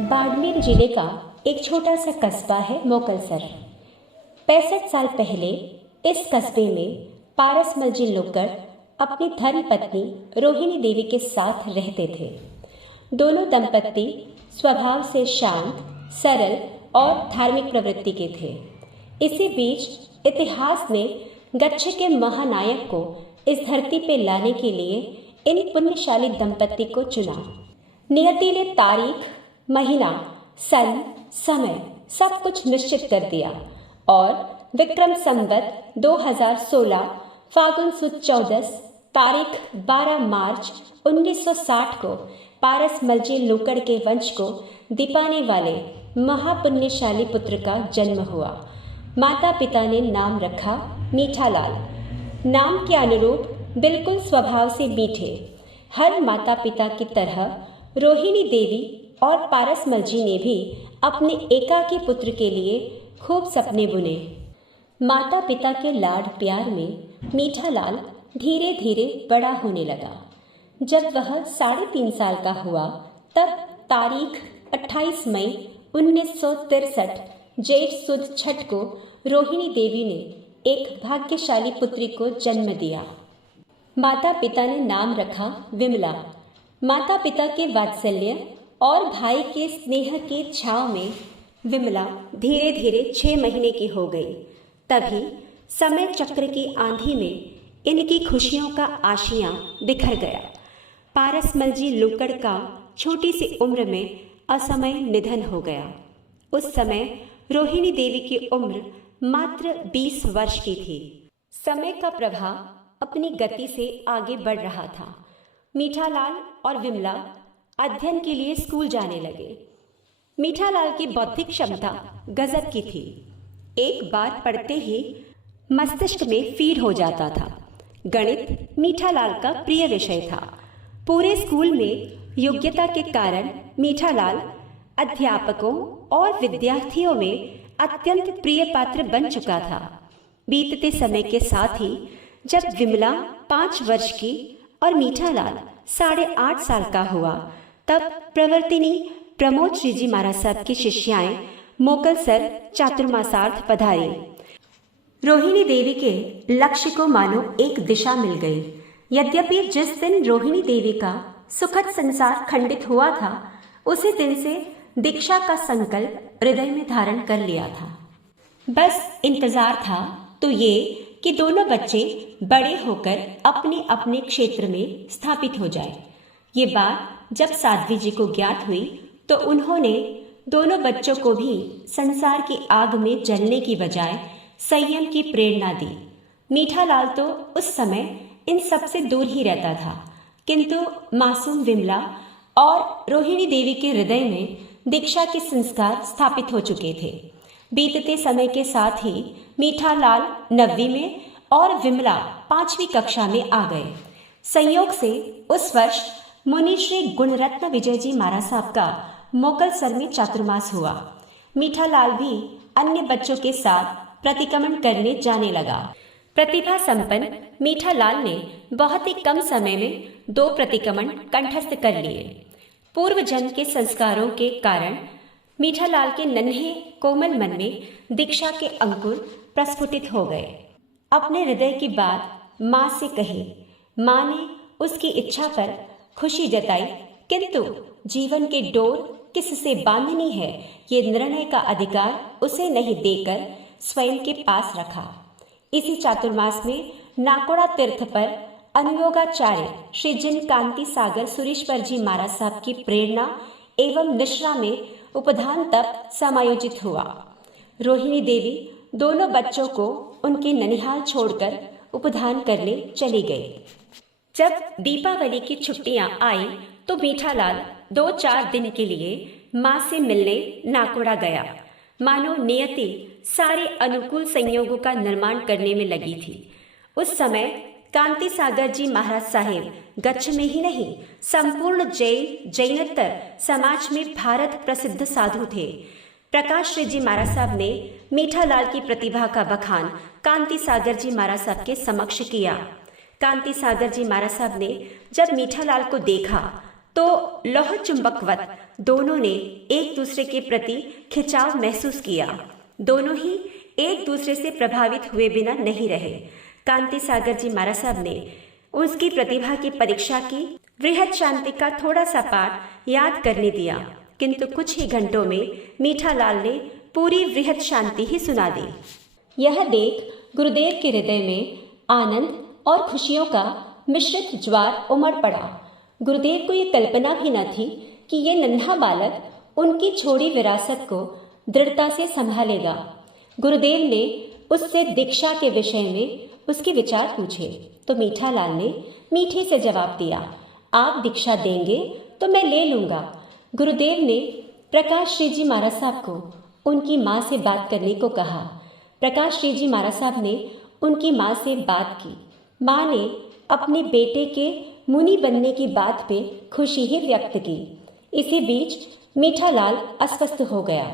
बाड़मेर जिले का एक छोटा सा कस्बा है मोकलसर। 65 साल पहले इस कस्बे में पारसमल जी लोकर अपनी धर्म पत्नी रोहिणी देवी के साथ रहते थे। दोनों दंपति स्वभाव से शांत, सरल और धार्मिक प्रवृत्ति के थे। इसी बीच इतिहास ने गच्छ के महानायक को इस धरती पर लाने के लिए इन पुण्यशाली दंपति को चुना। नियति ने तारीख, महीना, सन, समय सब कुछ निश्चित कर दिया और विक्रम संवत 2016 फागुन सुद 14 तारीख 12 मार्च 1960 को पारसमल जी लोकर के वंश को दीपाने वाले महापुण्यशाली पुत्र का जन्म हुआ। माता पिता ने नाम रखा मीठालाल। नाम के अनुरूप बिल्कुल स्वभाव से मीठे। हर माता पिता की तरह रोहिणी देवी और पारसमल जी ने भी अपने एकाकी पुत्र के लिए खूब सपने बुने। माता पिता के लाड प्यार में मीठालाल धीरे धीरे बड़ा होने लगा। जब वह 3.5 साल का हुआ तब तारीख 28 मई 1963 जेठ सुद 6 को रोहिणी देवी ने एक भाग्यशाली पुत्री को जन्म दिया। माता पिता ने नाम रखा विमला। माता पिता के वात्सल्य और भाई के स्नेह की छांव में विमला धीरे धीरे 6 महीने की हो गई। तभी समय चक्र की आंधी में इनकी खुशियों का आशियां बिखर गया। पारसमल जी लोकर का छोटी सी उम्र में असमय निधन हो गया। उस समय रोहिणी देवी की उम्र मात्र 20 वर्ष की थी। समय का प्रवाह अपनी गति से आगे बढ़ रहा था। मीठालाल और विमला अध्ययन के लिए स्कूल जाने लगे। मीठालाल की बौद्धिक क्षमता गजब की थी। एक बार पढ़ते ही मस्तिष्क में फीड हो जाता था। गणित मीठालाल का प्रिय विषय था। पूरे स्कूल में योग्यता के कारण मीठालाल अध्यापकों और विद्यार्थियों में अत्यंत प्रिय पात्र बन चुका था। बीतते समय के साथ ही जब विमला 5 वर्ष की और मीठालाल 8.5 साल का हुआ तब प्रवर्तिनी प्रमोद श्री जी महाराज साहब की शिष्याएं मोकलसर चातुर्मासार्थ पधारी। रोहिणी देवी के लक्ष्य को मानो एक दिशा मिल गई। यद्यपि जिस दिन रोहिणी देवी का सुखद संसार खंडित हुआ था उसी दिन से दीक्षा का संकल्प हृदय में धारण कर लिया था। बस इंतजार था तो ये कि दोनों बच्चे बड़े होकर अपने अपने क्षेत्र में स्थापित हो जाए। ये बात जब साध्वी जी को ज्ञात हुई तो उन्होंने दोनों बच्चों को भी संसार की आग में जलने की बजाय संयम की प्रेरणा दी। मीठालाल तो उस समय इन सब से दूर ही रहता था, किंतु मासूम विमला और रोहिणी देवी के हृदय में दीक्षा के संस्कार स्थापित हो चुके थे। बीतते समय के साथ ही मीठालाल 9वीं में और विमला 5वीं कक्षा में आ गए। संयोग से उस वर्ष मुनि श्री गुणरत्न विजय जी महाराज साहब का मोकलसर में चातुर्मास हुआ। मीठालाल भी अन्य बच्चों के साथ प्रतिक्रमण करने जाने लगा। प्रतिभा संपन्न मीठालाल ने बहुत ही कम समय में 2 प्रतिक्रमण कंठस्थ कर लिए। पूर्व जन्म के संस्कारों के कारण मीठालाल के नन्हे कोमल मन में दीक्षा के अंकुर प्रस्फुटित हो गए। अपने हृदय की बात माँ से कही। माँ ने उसकी इच्छा पर खुशी जताई, किंतु जीवन के डोर किससे बांधनी है ये निर्णय का अधिकार उसे नहीं देकर स्वयं के पास रखा। इसी चातुर्मास में नाकोड़ा तीर्थ पर अनुयोगाचार्य श्री जिन कांति सागर सुरेश्वर जी महाराज साहब की प्रेरणा एवं निश्रा में उपधान तप समायोजित हुआ। रोहिणी देवी दोनों बच्चों को उनके ननिहाल छोड़कर उपधान करने चली गई। जब दीपावली की छुट्टियां आई तो मीठालाल 2-4 दिन के लिए माँ से मिलने नाकोड़ा गया। मानो नियति सारे अनुकूल संयोगों का निर्माण करने में लगी थी। उस समय कांति सागर जी महाराज साहेब गच्छ में ही नहीं संपूर्ण जैनतर समाज में भारत प्रसिद्ध साधु थे। प्रकाश श्री जी महाराज साहब ने मीठालाल की प्रतिभा का बखान कांति सागर जी महाराज साहब के समक्ष किया। कांति सागर जी महाराज साहब ने जब मीठालाल को देखा तो लौह चुंबकवत दोनों ने एक दूसरे के प्रति खिंचाव महसूस किया। दोनों ही एक दूसरे से प्रभावित हुए बिना नहीं रहे। कांति सागर जी महाराज साहब ने उसकी प्रतिभा की परीक्षा की, वृहत शांति का थोड़ा सा पाठ याद करने दिया, किंतु कुछ ही घंटों में मीठालाल ने पूरी वृहत शांति ही सुना दी। यह देख गुरुदेव के हृदय में आनंद और खुशियों का मिश्रित ज्वार उमड़ पड़ा। गुरुदेव को ये कल्पना भी न थी कि ये नन्हा बालक उनकी छोड़ी विरासत को दृढ़ता से संभालेगा। गुरुदेव ने उससे दीक्षा के विषय में उसके विचार पूछे तो मीठालाल ने मीठे से जवाब दिया, आप दीक्षा देंगे तो मैं ले लूँगा। गुरुदेव ने प्रकाश श्री जी महाराज साहब को उनकी माँ से बात करने को कहा। प्रकाश श्री जी महाराज साहब ने उनकी माँ से बात की। माँ ने अपने बेटे के मुनि बनने की बात पे खुशी ही व्यक्त की। इसी बीच मीठालाल अस्वस्थ हो गया।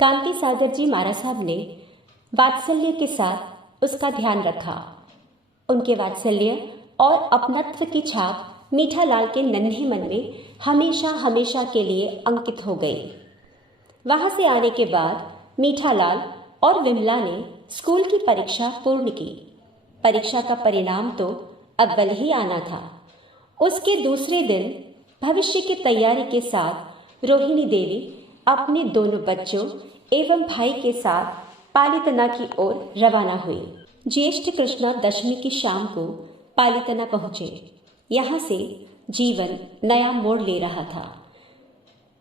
कांति सागर जी महाराज साहब ने वात्सल्य के साथ उसका ध्यान रखा। उनके वात्सल्य और अपनत्व की छाप मीठालाल के नन्हे मन में हमेशा हमेशा के लिए अंकित हो गई। वहाँ से आने के बाद मीठालाल और विमला ने स्कूल की परीक्षा पूर्ण की। परीक्षा का परिणाम तो अव्वल ही आना था। उसके दूसरे दिन भविष्य की तैयारी के साथ रोहिणी देवी अपने दोनों बच्चों एवं भाई के साथ पालीतना की ओर रवाना हुई। ज्येष्ठ कृष्णा दशमी की शाम को पालीतना पहुँचे। यहाँ से जीवन नया मोड़ ले रहा था।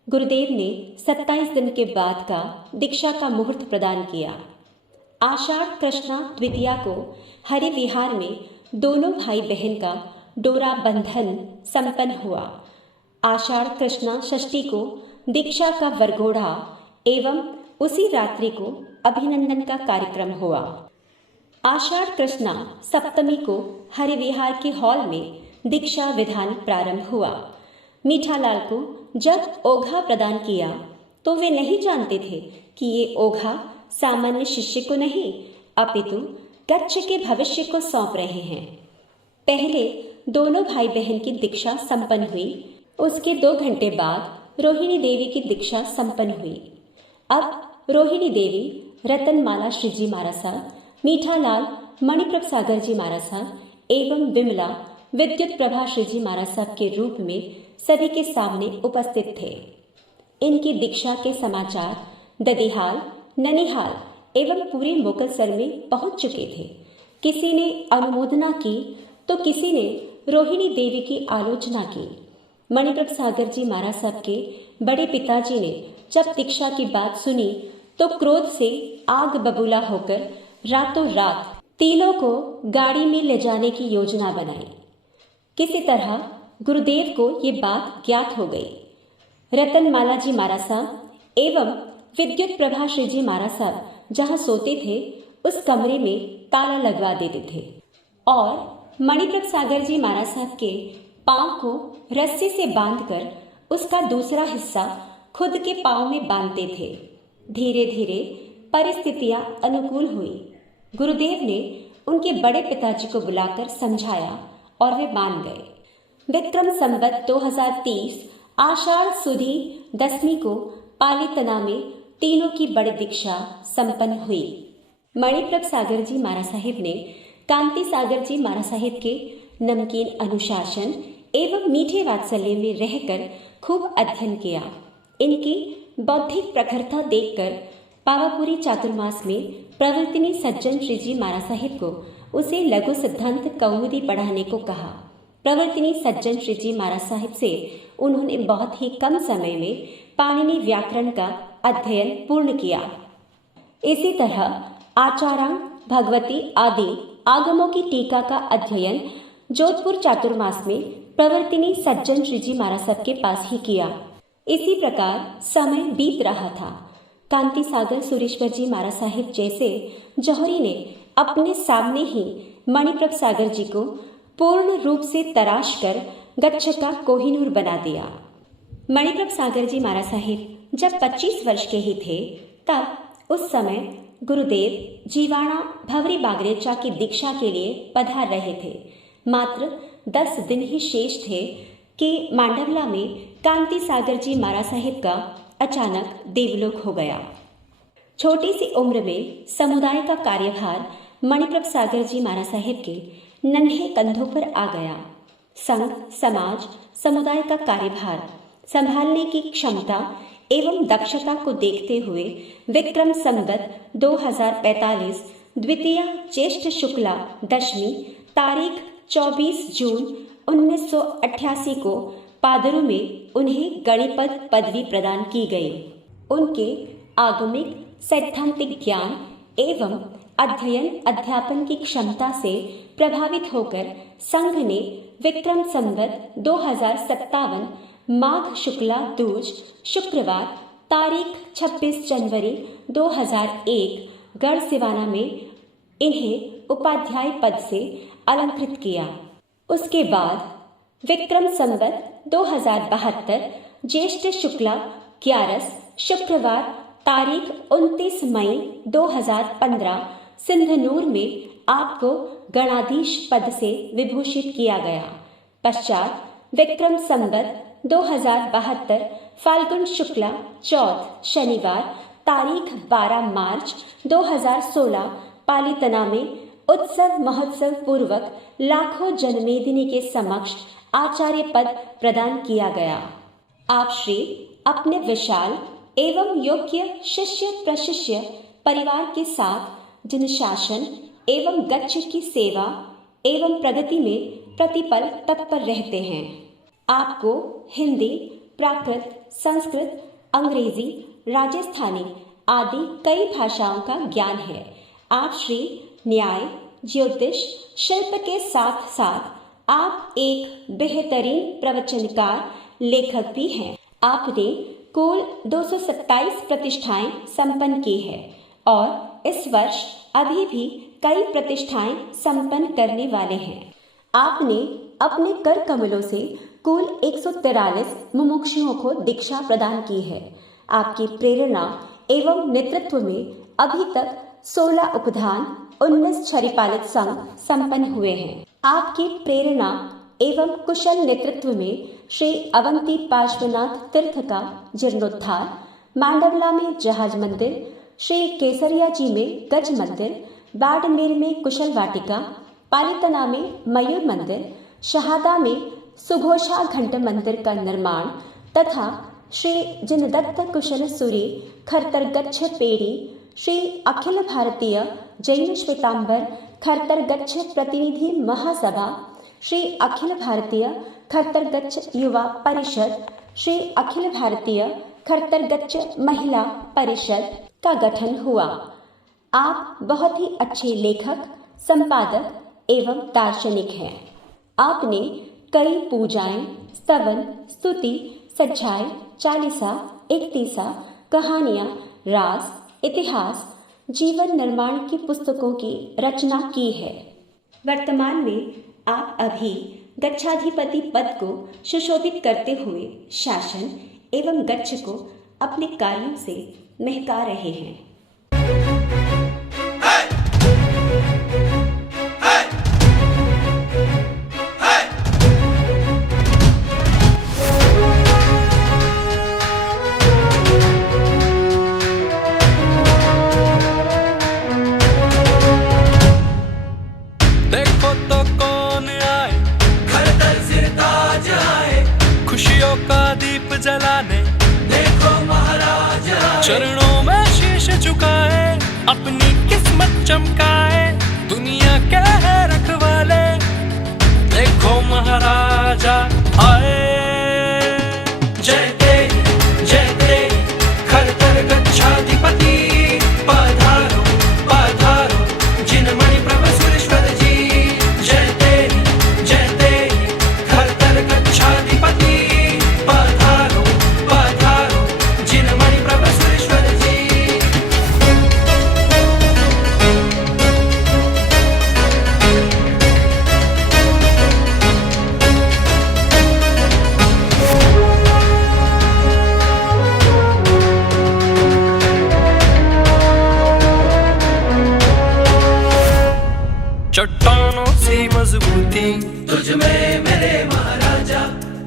गुरुदेव ने 27 दिन के बाद का दीक्षा का मुहूर्त प्रदान किया। आषाढ़ कृष्णा द्वितीया को हरि विहार में दोनों भाई बहन का डोरा बंधन संपन्न हुआ। आषाढ़ कृष्णा षष्ठी को दीक्षा का वरघोड़ा एवं उसी रात्रि को अभिनंदन का कार्यक्रम हुआ। आषाढ़ कृष्णा सप्तमी को हरिविहार के हॉल में दीक्षा विधान प्रारंभ हुआ। मीठालाल को जब ओघा प्रदान किया तो वे नहीं जानते थे कि ये ओघा सामान्य शिष्य को नहीं अपितु गच्छ के भविष्य को सौंप रहे हैं। पहले दोनों भाई बहन की दीक्षा संपन्न हुई। उसके 2 घंटे बाद रोहिणी देवी की दीक्षा संपन्न हुई। अब रोहिणी देवी रतनमाला श्री जी महाराज साहब, मीठालाल मणिप्रभ सागर जी महाराज साहब एवं विमला विद्युत प्रभा श्री जी महाराज साहब के रूप में सभी के सामने उपस्थित थे। इनकी दीक्षा के समाचार ददिहाल, ननिहाल एवं पूरे मोकलसर में पहुंच चुके थे। किसी ने अनुमोदना की तो किसी ने रोहिणी देवी की आलोचना की। मणिप्रभ सागर जी महाराज साहब के बड़े पिताजी ने जब दीक्षा की बात सुनी तो क्रोध से आग बबूला होकर रातों रात तीनों को गाड़ी में ले जाने की योजना बनाई। किसी तरह गुरुदेव को ये बात ज्ञात हो गई। रतनमाला जी महाराज साहब एवं विद्युत प्रभा श्री जी महाराज साहब जहाँ सोते थे उस कमरे में ताला लगवा देते थे और मणिप्रभ सागर जी महाराज साहब के पाँव को रस्सी से बांधकर उसका दूसरा हिस्सा खुद के पाँव में बांधते थे। धीरे धीरे परिस्थितियां अनुकूल हुई। गुरुदेव ने उनके बड़े पिताजी को बुलाकर समझाया और वे मान गए। विक्रम संवत 2030 आषाढ़ सुदी दसवीं को पालीतना में तीनों की बड़ी दीक्षा संपन्न हुई। मणिप्रभ सागर जी महाराज साहिब ने कांति सागर जी महाराज साहिब के नमकीन अनुशासन एवं मीठे वात्सल्य में रहकर खूब अध्ययन किया। इनकी बौद्धिक प्रखरता देखकर पावापुरी चातुर्मास में प्रवर्तिनी सज्जन श्री जी महाराज साहिब को उसे लघु सिद्धांत कौमुदी पढ़ाने को कहा। प्रवर्तिनी सज्जन श्री जी महाराज साहिब से उन्होंने बहुत ही कम समय में पाणिनि व्याकरण का अध्ययन पूर्ण किया। इसी तरह आचारांग, भगवती आदि आगमों की टीका का अध्ययन जोधपुर चातुर्मास में प्रवर्तिनी सज्जन श्री जी महाराज साहब के पास ही किया। इसी प्रकार समय बीत रहा था। कांति सागर सुरेश्वर जी महाराज साहिब जैसे जौहरी ने अपने सामने ही मणिप्रभ सागर जी को पूर्ण रूप से तराश कर गच्छ का कोहिनूर बना दिया। मणिप्रभ सागर जी महाराज साहिब जब 25 वर्ष के ही थे तब उस समय गुरुदेव जीवाणा भंवरी बागरेचा की दीक्षा के लिए पधार रहे थे। मात्र 10 दिन ही शेष थे कि मांडवला में कांति सागर जी महाराज साहिब का अचानक देवलोक हो गया। छोटी सी उम्र में समुदाय का कार्यभार मणिप्रभ सागर जी महाराज साहिब के नन्हे कंधों पर आ गया। संघ, समाज, समुदाय का कार्यभार संभालने की क्षमता एवं दक्षता को देखते हुए विक्रम संवत 2045 द्वितीय ज्येष्ठ शुक्ला दशमी तारीख 24 जून 1988 को पादरों में उन्हें गणिपत पदवी प्रदान की गई। उनके आगमिक सैद्धांतिक ज्ञान एवं अध्ययन अध्यापन की क्षमता से प्रभावित होकर संघ ने विक्रम संवत 2057 माघ शुक्ला दूज शुक्रवार तारीख 26 जनवरी 2001 गढ़सिवाना में इन्हें उपाध्याय पद से अलंकृत किया। उसके बाद विक्रम संवत 2072 ज्येष्ठ शुक्ला 11 शुक्रवार तारीख 29 मई 2015 सिंधनूर में आपको गणाधीश पद से विभूषित किया गया। पश्चात विक्रम संवत 2072 फाल्गुन शुक्ला चौथ शनिवार तारीख 12 मार्च 2016 पालीतना में उत्सव महोत्सव पूर्वक लाखों जनमेदिनी के समक्ष आचार्य पद प्रदान किया गया। आप श्री अपने विशाल एवं योग्य शिष्य प्रशिष्य परिवार के साथ जिन शासन एवं गच्छ की सेवा एवं प्रगति में प्रतिपल तत्पर रहते हैं। आपको हिंदी, प्राकृत, संस्कृत, अंग्रेजी, राजस्थानी आदि कई भाषाओं का ज्ञान है। आप श्री न्याय, ज्योतिष, शिल्प के साथ साथ आप एक बेहतरीन प्रवचनकार, लेखक भी हैं। आपने कुल 227 प्रतिष्ठाएं संपन्न की है और इस वर्ष अभी भी कई प्रतिष्ठाएं संपन्न करने वाले हैं। आपने अपने कर कमलों से कुल 143 मुमुक्षुओं को दीक्षा प्रदान की है। आपकी प्रेरणा एवं नेतृत्व में अभी तक 16 उपधान, 19 छरिपालित संघ संपन्न हुए हैं। आपकी प्रेरणा एवं कुशल नेतृत्व में श्री अवंती पार्श्वनाथ तीर्थ का जीर्णोद्धार, मांडवला में जहाज मंदिर, श्री केसरिया जी में गज मंदिर, बाड़मेर में कुशल वाटिका, पालीतना में मयूर मंदिर, शहादा में सुघोषा घंट मंदिर का निर्माण तथा श्री जिनदत्त कुशल सूरी खरतरगच्छ पेड़ी, श्री अखिल भारतीय जैन श्वेतांबर खरतरगच्छ प्रतिनिधि महासभा, श्री अखिल भारतीय खरतरगच्छ युवा परिषद, श्री अखिल भारतीय खरतरगच्छ महिला परिषद का गठन हुआ। आप बहुत ही अच्छे लेखक, संपादक एवं दार्शनिक हैं। आपने कई पूजाएं, स्तवन, स्तुति, सज्जाएं, चालीसा, इकतीसा, कहानियां, रास, इतिहास, जीवन निर्माण की पुस्तकों की रचना की है। वर्तमान में आप अभी गच्छाधिपति पद को सुशोभित करते हुए शासन एवं गच्छ को अपने कार्यों से महका रहे हैं। देखो तो कौन आए, खरतर सिरताज आए, खुशियों का दीप जलाने, देखो महाराज आए, चरणों में शीश झुकाए, अपनी किस्मत चमकाए, दुनिया के है रखवाले, देखो महाराजा आए। जय तेरी खरतर गच्छाधिपति, पधारो पधारो जिनमणि प्रभ सुरेश्वर जी। जय तेरी खरतर गच्छाधिपति, पधारो पधारो जिनमणि प्रभ सुरेश्वर जी। चट्टानों सी मजबूती तुझ में मेरे महाराजा,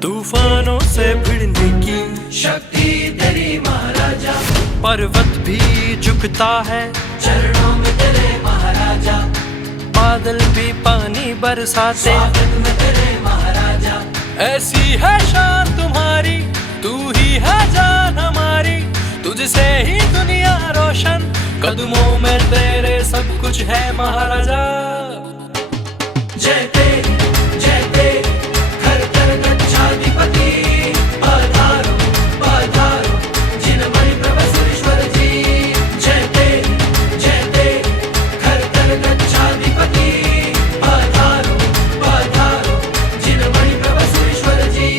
तूफानों से भिड़ने की शक्ति तेरी महाराजा, पर्वत भी झुकता है चरणों में तेरे महाराजा, बादल भी पानी बरसाते स्वागत में तेरे महाराजा। ऐसी है शान तुम्हारी, तू ही है जान हमारी, तुझसे ही दुनिया रोशन, कदमों में तेरे सब कुछ है महाराजा। जय तेरी घर घर गच्छाधिपति, पधारो पधारो जिनमणि प्रभ सुरेश्वर जी। जय तेरी घर घर गच्छाधिपति, पधारो पधारो जिनमणि प्रभ सुरेश्वर जी।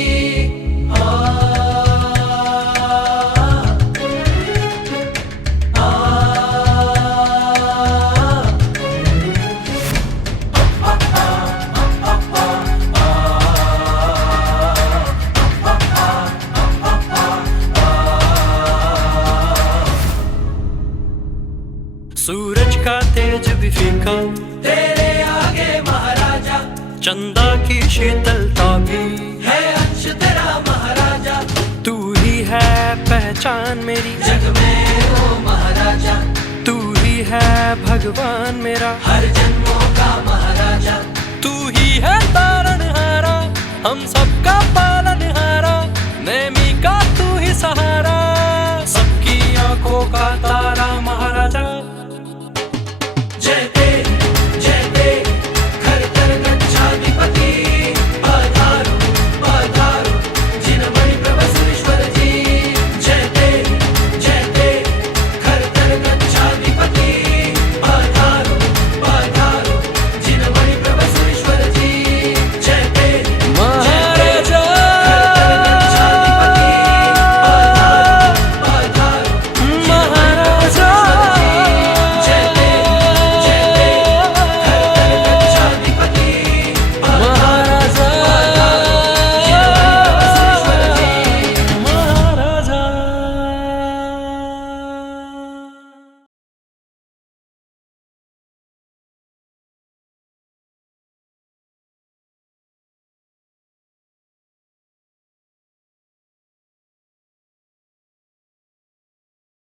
सूरज का तेज भी फीका तेरे आगे महाराजा, चंदा की शीतलता भी है अंश तेरा महाराजा, तू ही है पहचान मेरी, जग में ओ महाराजा, तू ही है भगवान मेरा, हर जन्मों का महाराजा। तू ही है तारनहारा, हम सबका पालनहारा, नेमी का तू ही सहारा, सबकी आंखों का